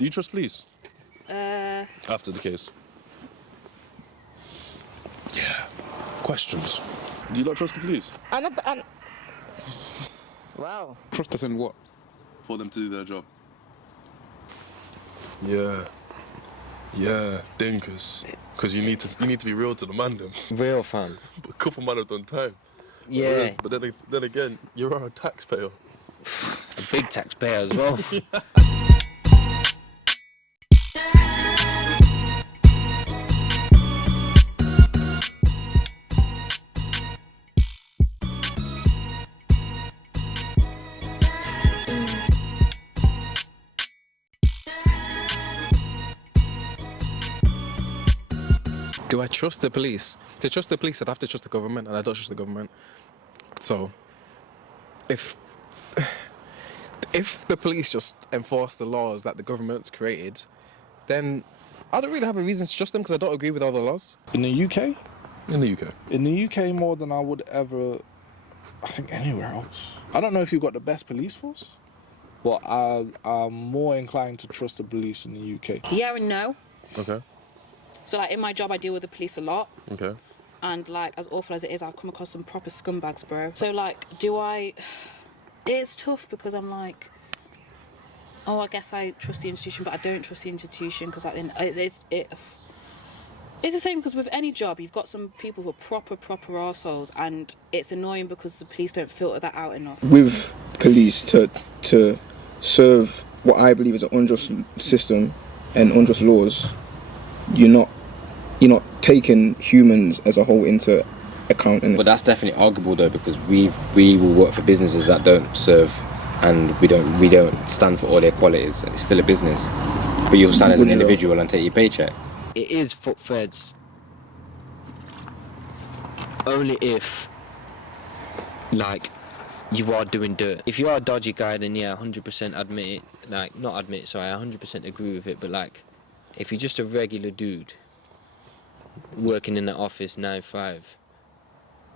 Do you trust police? After the case. Yeah. Questions. Do you not trust the police? Wow. Trust us in what? For them to do their job. Yeah, dinkers. Because you need to be real to the man them. Real fam. But a couple man have done time. Yeah. But then again, you're a taxpayer. A big taxpayer as well. Do I trust the police? To trust the police, I'd have to trust the government, and I don't trust the government. So, if the police just enforce the laws that the government's created, then I don't really have a reason to trust them because I don't agree with all the laws. In the UK? In the UK. In the UK more than I would ever, I think, anywhere else. I don't know if you've got the best police force, but I'm more inclined to trust the police in the UK. Yeah and no. Okay. So, like, in my job, I deal with the police a lot. Okay. And, like, as awful as it is, I've come across some proper scumbags, bro. So, like, it's tough because I'm like, oh, I guess I trust the institution, but I don't trust the institution because it's the same because with any job, you've got some people who are proper arseholes, and it's annoying because the police don't filter that out enough. With police to serve what I believe is an unjust system and unjust laws, you're not taking humans as a whole into account. But that's definitely arguable though, because we will work for businesses that don't serve, and we don't stand for all their qualities. It's still a business, but you'll stand as an individual and take your paycheck. It is fuck feds only if, like, you are doing dirt. If you are a dodgy guy, then yeah, 100% admit it. Like, not admit, sorry, I 100% agree with it. But like, if you're just a regular dude working in the office 9-5,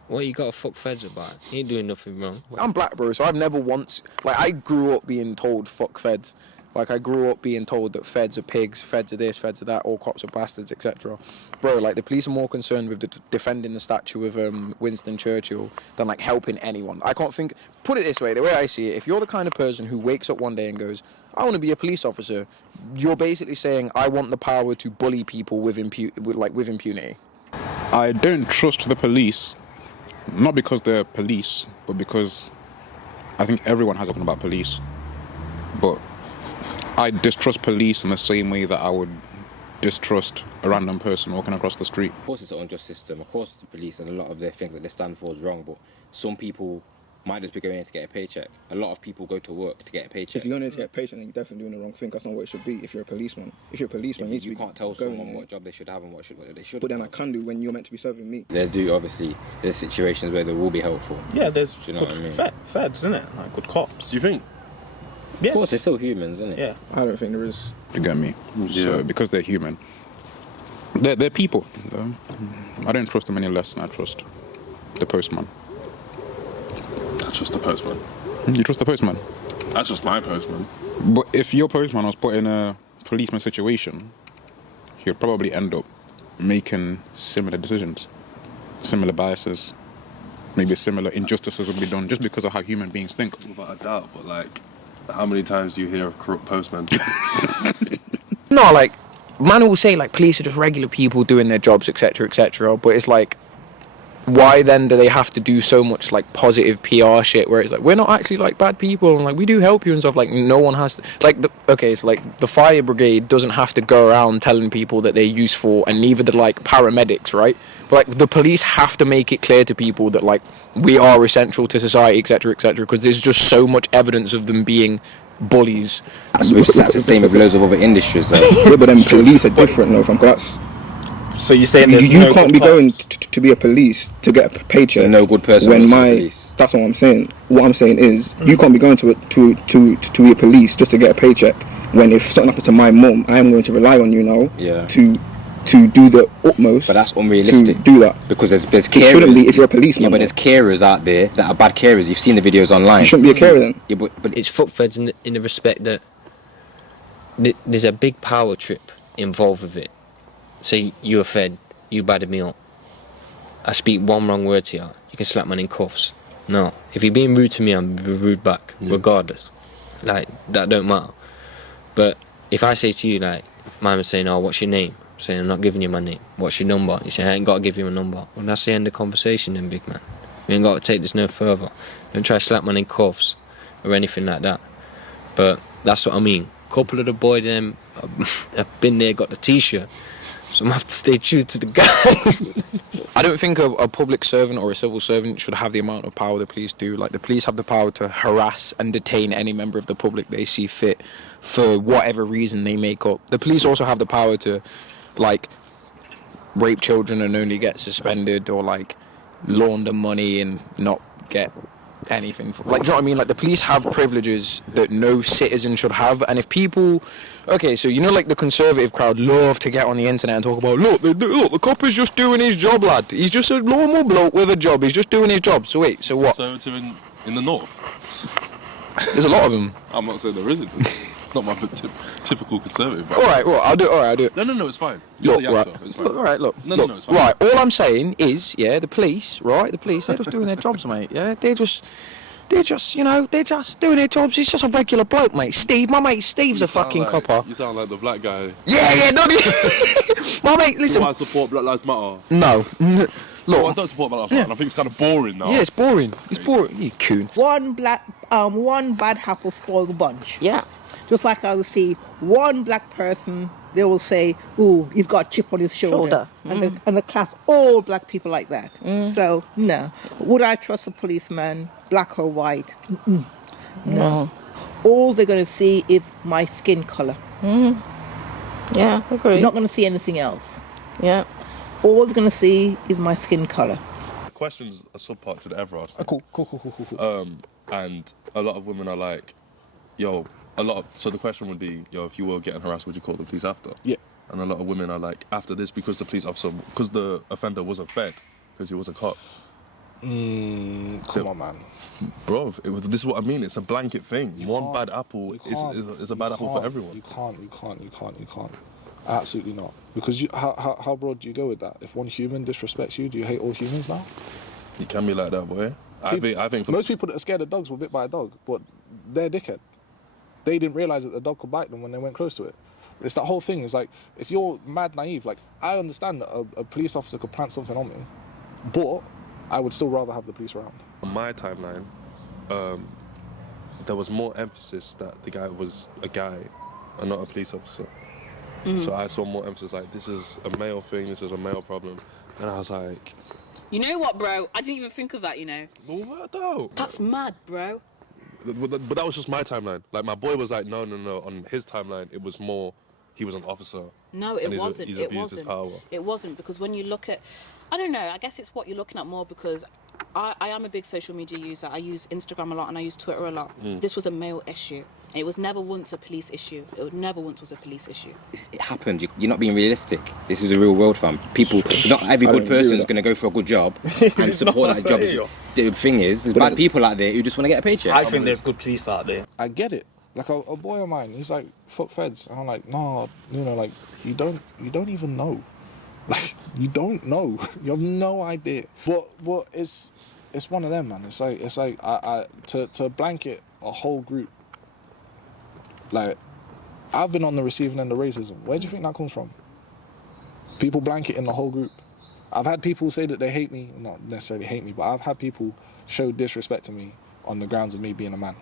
what you got to fuck feds about? You ain't doing nothing wrong. I'm black, bro, so I've never once... Like, I grew up being told fuck feds. Like, I grew up being told that feds are pigs, feds are this, feds are that, all cops are bastards, etc. Bro, like, the police are more concerned with defending the statue of Winston Churchill than, like, helping anyone. I can't think... Put it this way, the way I see it, if you're the kind of person who wakes up one day and goes, I want to be a police officer, you're basically saying, I want the power to bully people with impunity. I don't trust the police, not because they're police, but because I think everyone has opinion about police. But I distrust police in the same way that I would distrust a random person walking across the street. Of course it's an unjust system. Of course the police and a lot of their things that they stand for is wrong, but some people might just be going in to get a paycheck. A lot of people go to work to get a paycheck. If you're going in to get a paycheck, then you're definitely doing the wrong thing. That's not what it should be if you're a policeman. If you're a policeman, you can't tell someone what job they should have and what they should. But then I can do when you're meant to be serving me. There do, obviously, there's situations where they will be helpful. Yeah, there's you know good feds, isn't it? Like good cops. Do you think? Yeah. Of course, they're still humans, isn't it? Yeah. I don't think there is. You get me? Yeah. So because they're human, they're people. I don't trust them any less than I trust the postman. I trust the postman. You trust the postman? That's just my postman. But if your postman was put in a policeman situation, he'll probably end up making similar decisions, similar biases, maybe similar injustices will be done just because of how human beings think. Without a doubt, but like, how many times do you hear of corrupt postmen? No, like, man will say, like, police are just regular people doing their jobs, etc., etc., but it's like, why then do they have to do so much, like, positive PR shit where it's like, we're not actually, like, bad people, and, like, we do help you and stuff. Like, no one has to... Like, so, like, the fire brigade doesn't have to go around telling people that they're useful, and neither do, like, paramedics, right? But, like, the police have to make it clear to people that, like, we are essential to society, etc., etc., because there's just so much evidence of them being bullies. That's the same with loads of other industries, though. Yeah, but then police are different, though, from that's... So you're saying you can't be going to be a police to get a paycheck. So no good person. When that's what I'm saying. What I'm saying is you can't be going to be a police just to get a paycheck. When if something happens to my mum, I am going to rely on you now. Yeah. To do the utmost. But that's unrealistic. To do that because there's carers. It shouldn't be if you're a policeman. Yeah, but there's carers out there that are bad carers. You've seen the videos online. You shouldn't be a carer then. Yeah, but it's fuck feds in the respect that there's a big power trip involved with it. So you were fed, you battered me up. I speak one wrong word to you, you can slap me in cuffs. No, if you're being rude to me, I'm be rude back, regardless. Like, that don't matter. But if I say to you, like, mine was saying, oh, what's your name? I'm saying, I'm not giving you my name. What's your number? You say, I ain't got to give you my number. Well, that's the end of the conversation then, big man. We ain't got to take this no further. Don't try to slap me in cuffs or anything like that. But that's what I mean. Couple of the boy them have been there, got the t-shirt. So I'm gonna have to stay true to the guys. I don't think a public servant or a civil servant should have the amount of power the police do. Like, the police have the power to harass and detain any member of the public they see fit for whatever reason they make up. The police also have the power to, like, rape children and only get suspended, or, like, launder money and not get anything for, like, do you know what I mean? Like, the police have privileges that no citizen should have. And if people, okay, so you know, like, the conservative crowd love to get on the internet and talk about, look, the cop is just doing his job, lad. He's just a normal bloke with a job. He's just doing his job. So wait, so what? Conservative in the north. There's a lot of them. I'm not saying there isn't. It's not my typical conservative. All right, well, I'll do it. No, it's fine. You're the actor. It's fine. All right, look. No, it's fine. Right, all I'm saying is, yeah, the police, they're just doing their jobs, mate. Yeah, they're just doing their jobs. He's just a regular bloke, mate. Steve, my mate Steve's a fucking copper. You sound like the black guy. Yeah, don't you? My mate, listen. Do I support Black Lives Matter? No. Look, I don't support Black Lives Matter. I think it's kind of boring now. yeah, it's boring. It's boring. You coon. One bad apple spoils the bunch. Yeah. Just like I will see one black person, they will say, "Ooh, he's got a chip on his shoulder," and the class all black people like that. So no, would I trust a policeman, black or white? No. All they're going to see is my skin color. Yeah, agree. You're not going to see anything else. Yeah. All they're going to see is my skin color. The question's a subpart to the Everard. Cool. And a lot of women are like, yo, so the question would be, yo, if you were getting harassed, would you call the police after? Yeah. And a lot of women are like, after this, because the offender wasn't fed, because he was a cop. Come on, man. Bro, this is what I mean. It's a blanket thing. One bad apple is a bad apple for everyone. You can't. Absolutely not. Because how broad do you go with that? If one human disrespects you, do you hate all humans now? You can be like that, boy. I think most people that are scared of dogs were bit by a dog, but they're dickhead. They didn't realise that the dog could bite them when they went close to it. It's that whole thing. It's like, if you're mad naive, like, I understand that a police officer could plant something on me, but I would still rather have the police around. On my timeline, there was more emphasis that the guy was a guy and not a police officer. So I saw more emphasis like, this is a male thing, this is a male problem. And I was like... You know what, bro? I didn't even think of that, you know. Well, what though? That's mad, bro. But that was just my timeline. Like, my boy was like, no. On his timeline, it was more, he was an officer. No, it wasn't. He's abused his power. It wasn't, because when you look at... I don't know, I guess it's what you're looking at more, because I am a big social media user. I use Instagram a lot and I use Twitter a lot. This was a male issue. It was never once a police issue. It never once was a police issue. It happened. You're not being realistic. This is the real world, fam. People, not every good person is going to go for a good job and support that job. The thing is, there's bad people out there who just want to get a paycheck. I think there's good police out there. I get it. Like, a boy of mine, he's like, fuck feds. And I'm like, no, like, you don't even know. Like, you don't know. You have no idea. But it's one of them, man. It's like to blanket a whole group. Like, I've been on the receiving end of racism. Where do you think that comes from? People blanketing the whole group. I've had people say that they hate me, not necessarily hate me, but I've had people show disrespect to me on the grounds of me being a man.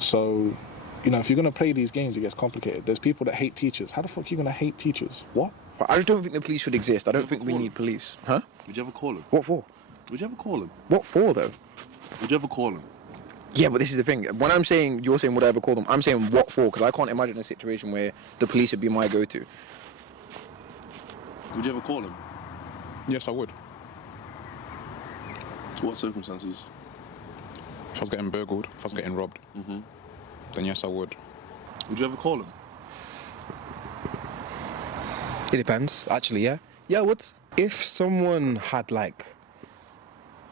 So, you know, if you're going to play these games, it gets complicated. There's people that hate teachers. How the fuck are you going to hate teachers? What? I just don't think the police should exist. I don't think we need police. Huh? Would you ever call him? What for? Would you ever call him? What for, though? Would you ever call him? Yeah, but this is the thing. When I'm saying, you're saying would I ever call them, I'm saying what for, because I can't imagine a situation where the police would be my go-to. Would you ever call him? Yes, I would. What circumstances? If I was getting burgled, if I was getting robbed, then yes, I would. Would you ever call him? It depends, actually, yeah. Yeah, I would. If someone had, like,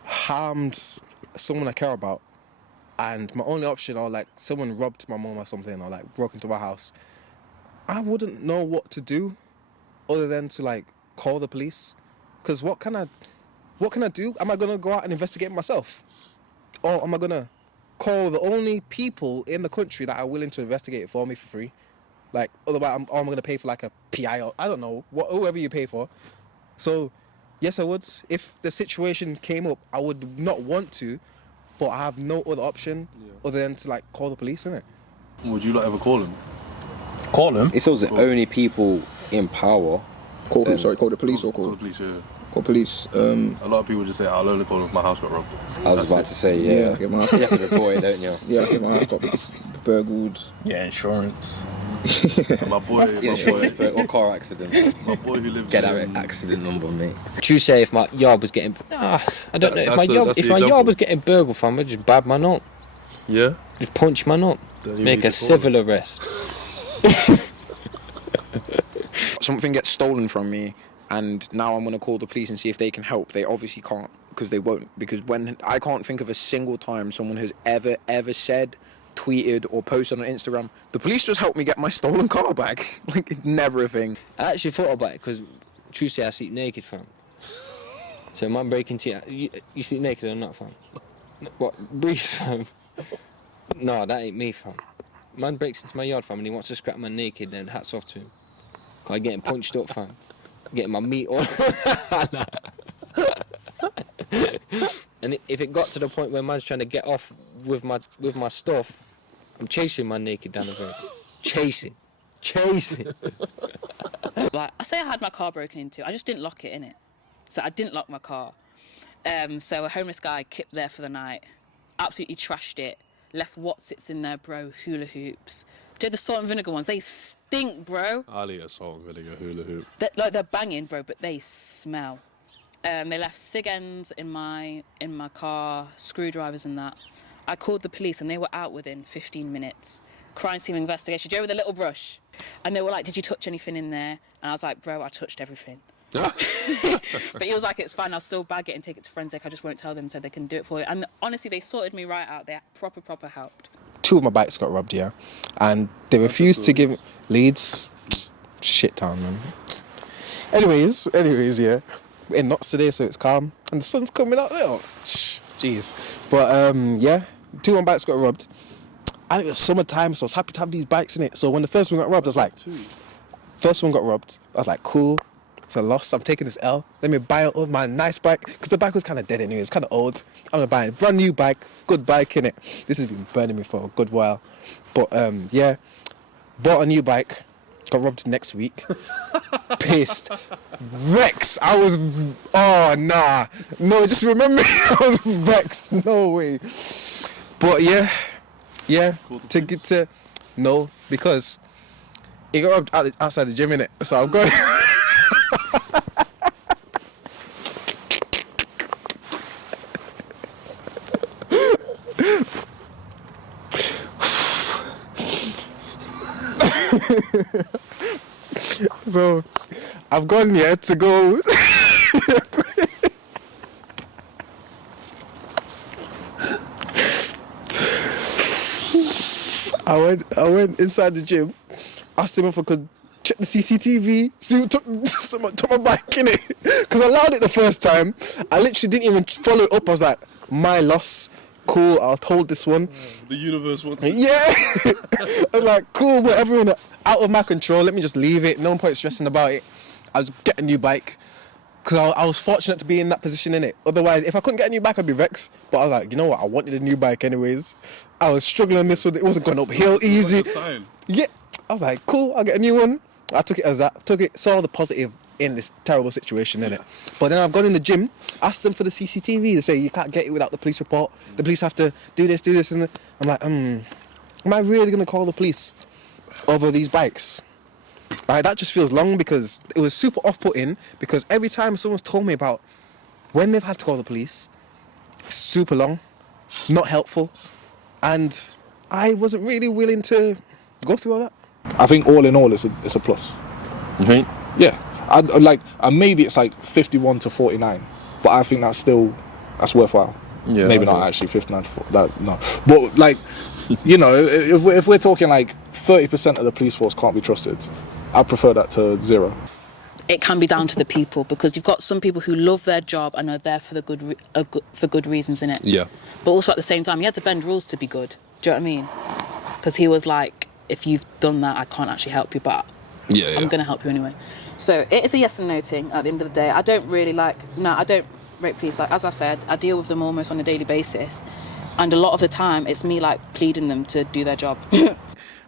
harmed someone I care about, and my only option, or like someone robbed my mum or something, or like broke into my house, I wouldn't know what to do other than to like call the police. Because what can I do? Am I gonna go out and investigate myself, or am I gonna call the only people in the country that are willing to investigate it for me for free? Like, otherwise, I'm gonna pay for like a PI, or I don't know, whoever you pay for. So, yes, I would. If the situation came up, I would not want to, but I have no other option other than to like call the police, innit? Would you like ever call him? Call them? If it was the only people in power, Call the police or Call call the police, yeah. call police. A lot of people just say, I'll only call him if my house got robbed. I was about to say, yeah. get my You have to report it, don't you? yeah, get my house got burgled. Yeah, insurance. My boy, Or car accident. my boy who lives Get in... that accident number, mate. True say, if my yard was getting, I don't know. If my yard was getting burgled, fam, I'd just bad man up. Yeah? Just punch man up. Don't you Make need a to call civil him? arrest. Something gets stolen from me, and now I'm gonna call the police and see if they can help. They obviously can't, because they won't. Because when I can't think of a single time someone has ever said, tweeted, or posted on Instagram, the police just helped me get my stolen car back. Like, it's never a thing. I actually thought about it because, true say, I sleep naked, fam. So man breaking into you sleep naked or not, fam? What? Breathe, fam. No, that ain't me, fam. Man breaks into my yard, fam, and he wants to scrap man naked, then hats off to him. I'm getting punched up, fam. Getting my meat on. And if it got to the point where man's trying to get off with my stuff, I'm chasing man naked down the road. Chasing. Like, I say I had my car broken into. I just didn't lock it, innit? So I didn't lock my car. So a homeless guy kept there for the night. Absolutely trashed it. Left whatsits in there, bro. Hula hoops. Do the salt and vinegar ones? They stink, bro. I'll eat a salt and vinegar hula hoop. They're banging, bro, but they smell. They left cig ends in my car, screwdrivers and that. I called the police and they were out within 15 minutes. Crime scene investigation. Do you know, with a little brush? And they were like, did you touch anything in there? And I was like, bro, I touched everything. But he was like, it's fine, I'll still bag it and take it to forensic. I just won't tell them so they can do it for you. And honestly, they sorted me right out. They proper helped. 2 of my bikes got robbed, yeah, and they refused to give Leeds. Shit town, man. Anyways, yeah, we're in Knots today, so it's calm, and the sun's coming out there. Jeez, but yeah, 2 of my bikes got robbed. And it was summertime, so I was happy to have these bikes in it. So when the first one got robbed, I was like, cool. It's a loss. I'm taking this L. Let me buy my nice bike, because the bike was kind of dead anyway. It's kind of old. I'm gonna buy a brand new bike, good bike innit. This has been burning me for a good while, but yeah, bought a new bike. Got robbed next week. Pissed. Vexed. I was. Oh nah. No, just remember, I was vexed. No way. But yeah. To get to no, because it got robbed outside the gym innit. So I'm going. So I've gone here to go. I went inside the gym, asked him if I could check the CCTV, see who took my bike in it, because I allowed it the first time. I literally didn't even follow it up. I was like, my loss. Cool, I'll hold this one. The universe wants it. Yeah. I was like, cool, whatever, out of my control, let me just leave it. No point stressing about it. I'll just get a new bike. Because I was fortunate to be in that position, innit? Otherwise, if I couldn't get a new bike, I'd be vexed. But I was like, you know what? I wanted a new bike anyways. I was struggling on this one. It wasn't going uphill easy. Yeah. I was like, cool, I'll get a new one. I took it as that. Saw the positive in this terrible situation, innit? But then I've gone in the gym, asked them for the CCTV. They say you can't get it without the police report. The police have to do this. And I'm like, am I really going to call the police over these bikes? Right, that just feels long, because it was super off-putting, because every time someone's told me about when they've had to call the police, it's super long, not helpful, and I wasn't really willing to go through all that. I think all in all, it's a plus. Mm-hmm. Yeah, maybe it's like 51 to 49, but I think that's worthwhile. Yeah, maybe not actually 59 to 4. That no, but like, you know, if we're talking like 30% of the police force can't be trusted, I prefer that to 0. It can be down to the people, because you've got some people who love their job and are there for the good reasons in it. Yeah. But also at the same time, he had to bend rules to be good. Do you know what I mean? Because he was like, if you've done that, I can't actually help you, but I'm going to help you anyway. So it is a yes and no thing at the end of the day. I don't really I don't rate police. Like, as I said, I deal with them almost on a daily basis. And a lot of the time, it's me like pleading them to do their job.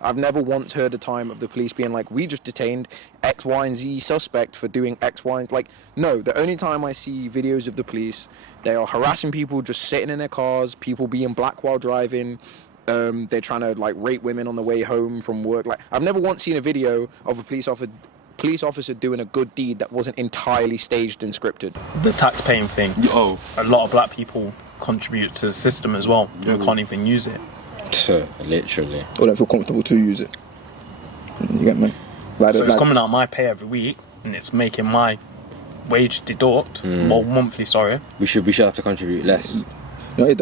I've never once heard a time of the police being like, we just detained X, Y, and Z suspect for doing X, Y, and... Like, no, the only time I see videos of the police, they are harassing people just sitting in their cars, people being black while driving, they're trying to, like, rape women on the way home from work. Like, I've never once seen a video of a police officer doing a good deed that wasn't entirely staged and scripted. The tax paying thing. Oh. A lot of black people contribute to the system as well. Who can't even use it. Literally. Or don't feel comfortable to use it. You get me? So it's coming out of my pay every week, and it's making my wage deduct, well, monthly, sorry. We should have to contribute less. No, and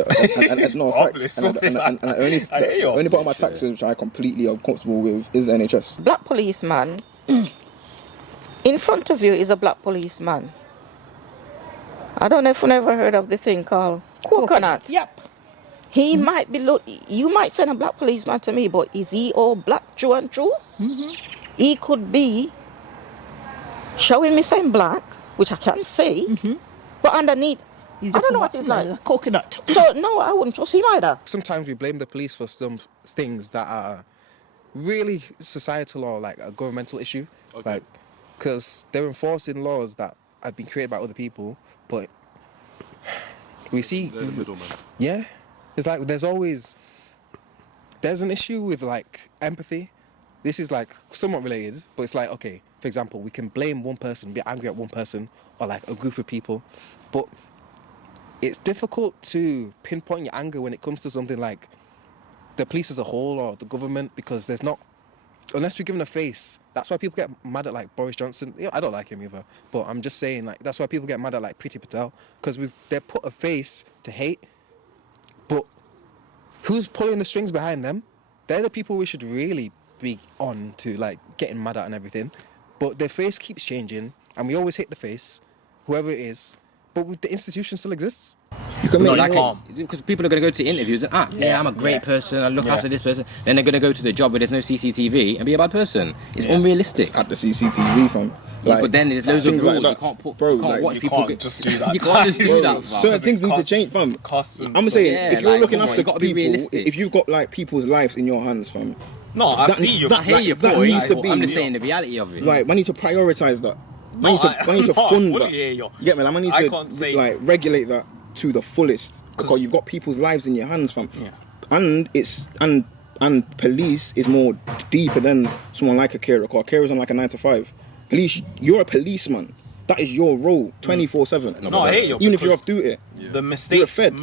no facts. And the only part of my taxes which I completely am comfortable with is the NHS. Black policeman. In front of you is a black policeman. I don't know if you ever heard of the thing called coconut. Yep. He might be you might send a black policeman to me, but is he all black true and true? He could be showing me saying black, which I can't see, but underneath, I don't know what he's like. A coconut. So no, I wouldn't trust him either. Sometimes we blame the police for some things that are really societal or like a governmental issue, like because they're enforcing laws that have been created by other people, but we see, they're the middleman. Yeah. It's like there's an issue with like empathy. This is like somewhat related, but it's like, okay, for example, we can blame one person, be angry at one person or like a group of people, but it's difficult to pinpoint your anger when it comes to something like the police as a whole or the government, because there's not, unless we're given a face. That's why people get mad at like Boris Johnson. You know, I don't like him either, but I'm just saying like that's why people get mad at like Priti Patel, because they're put a face to hate. But who's pulling the strings behind them? They're the people we should really be on to, like, getting mad at and everything. But their face keeps changing, and we always hate the face, whoever it is. But the institution still exists. You can make calm. Because people are going to go to interviews and act. Yeah, I'm a great person. I look after this person. Then they're going to go to the job where there's no CCTV and be a bad person. It's unrealistic. At the CCTV, fam. Like, but then there's loads of rules. Like you can't put. Bro, you can't watch people. You can't just do that. You can't just do that. Certain things need to change, fam. I'm saying, if you're looking after people, if you've got like people's lives in your hands, fam. No, I see you. I hear your point. I'm just saying the reality of it. Like, man need to prioritise that. Man need to fund that. You get me? Like, man need to like regulate that to the fullest, because you've got people's lives in your hands, fam. Yeah. And it's and police is more deeper than someone like a carer. Because a carer's on like a 9 to 5. Police, you're a policeman. That is your role, 24/7. No, I hear you. Even if you're off duty, the mistakes. You're a fed.